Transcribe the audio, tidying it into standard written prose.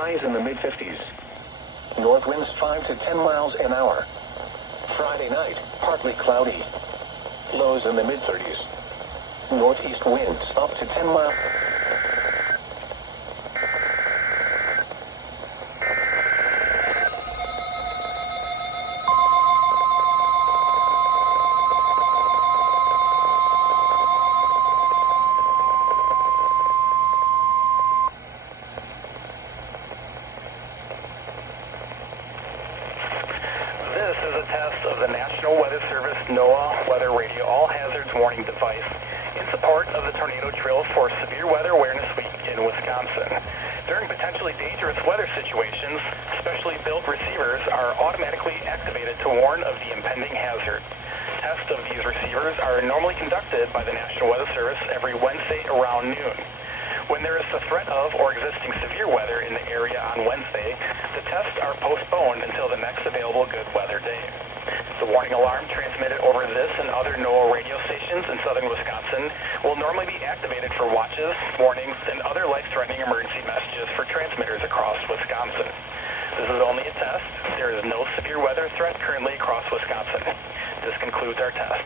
Highs in the mid-50s. North winds 5 to 10 miles an hour. Friday night, partly cloudy. Lows in the mid-30s. Northeast winds up to 10 miles. This is a test of the National Weather Service NOAA Weather Radio All Hazards Warning device in support of the tornado drill for Severe Weather Awareness Week in Wisconsin. During potentially dangerous weather situations, specially built receivers are automatically activated to warn of the impending hazard. Tests of these receivers are normally conducted by the National Weather Service every Wednesday around noon. When there is the threat of or existing severe weather in the area on Wednesday, the tests are postponed until the next available good weather day. The warning alarm transmitted over this and other NOAA radio stations in southern Wisconsin will normally be activated for watches, warnings, and other life-threatening emergency messages for transmitters across Wisconsin. This is only a test. There is no severe weather threat currently across Wisconsin. This concludes our test.